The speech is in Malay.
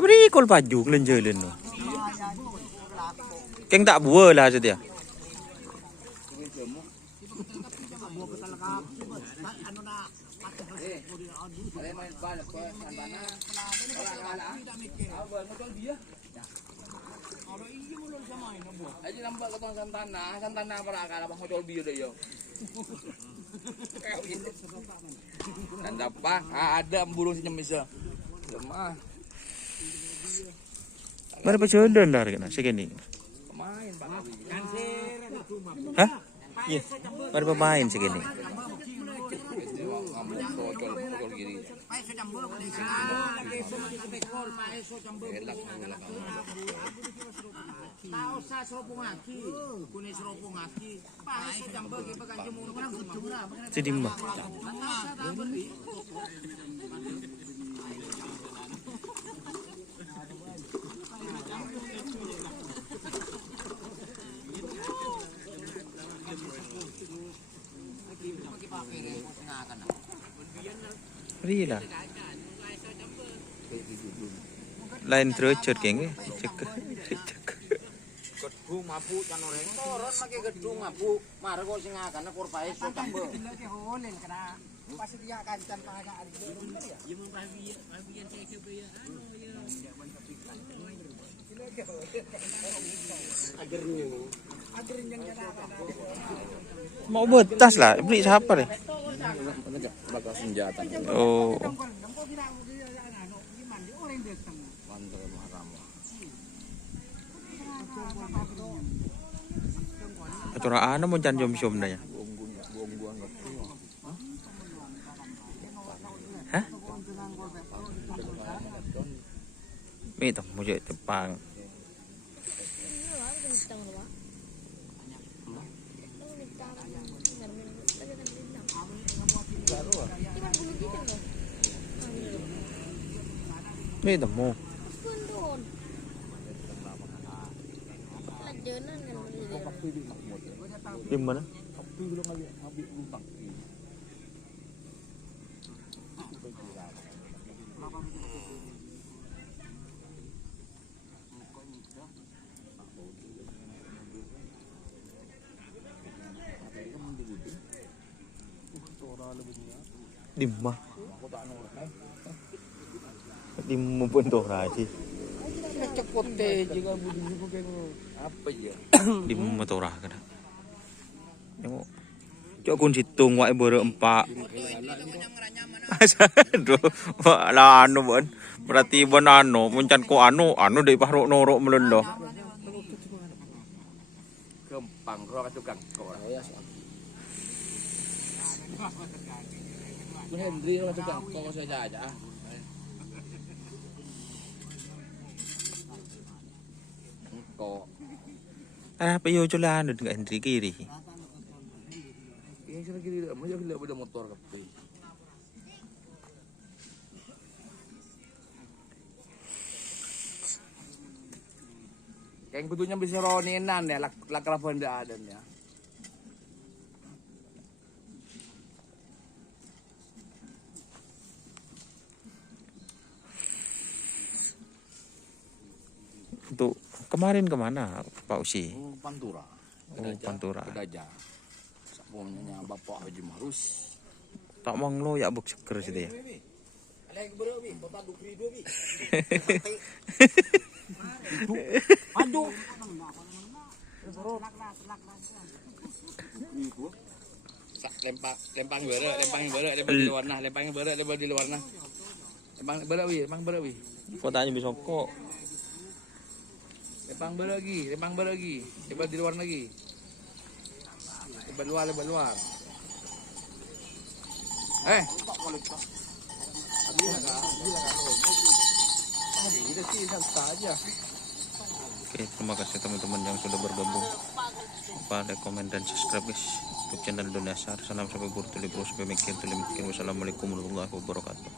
Beri kol baju kelenjer no. Keng tak buah lah setia. Aja nampak ketong Santana para kala bang ngocol bio deh yo. Dan apa? Ada burung senyum bisa. Lemah. Mari pacaran dah kena segini. Pemain Pak. Hah? Iya. Mari pemain segini. Jadi mah. Rila. Lain terus kenge cek. Gedung mabuk can oreng torot make gedung mabuk mare kok sing ngakane kurpae sok tambah. Pas dia kancan panganan ya. Iya mun pabian cek ya anu ya. Agernya Mau betas lah, beli siapa deh? Bakal senjata. Oh. Acara ana mau jan jom-jom dah ya. Hah? Mi tong mo jek Jepang. Mi tong mo. Di mana? Di mana? Di mana pun tuh raji. Cekote juga budi apa ya? Di mana tuh rah kan? Yang cok kun situng wae bere empak. Aduh, lah anu bon. Berarti bon anu muncan ko anu deui pahruk norok melendo. Gampang ro ka tukang kok. Ku Hendri ka tukang kok saja aja. Kok. Ah, payo jolan dengan Hendri kiri. Yang sana kiri mau jadi beda motor kape. Yang kudunya bisa roninan ya, lak lavanda ada ya. Untuk kemarin kemana Pak Usi? Pantura. Oh, Pantura. Kedaja. Sapomnya Bapak Haji Marus. Tak manglo ya buk seker situ ya. Alek bero bi, kota Dukri do bi. Aduh. Lempang bara di luar nah, lempang bara di luar nah. Lempang bara wi. Kotanya bisa kok. Lempang bara lagi. Coba di luar lagi. Lebar luar. Ini sih santai aja. Oke. Oke, terima kasih teman-teman yang sudah bergabung. Lupa like, komen, dan subscribe guys untuk channel Indonesiar. Salam sampai bertuli bro, sampai mikir. Wassalamualaikum warahmatullahi wabarakatuh.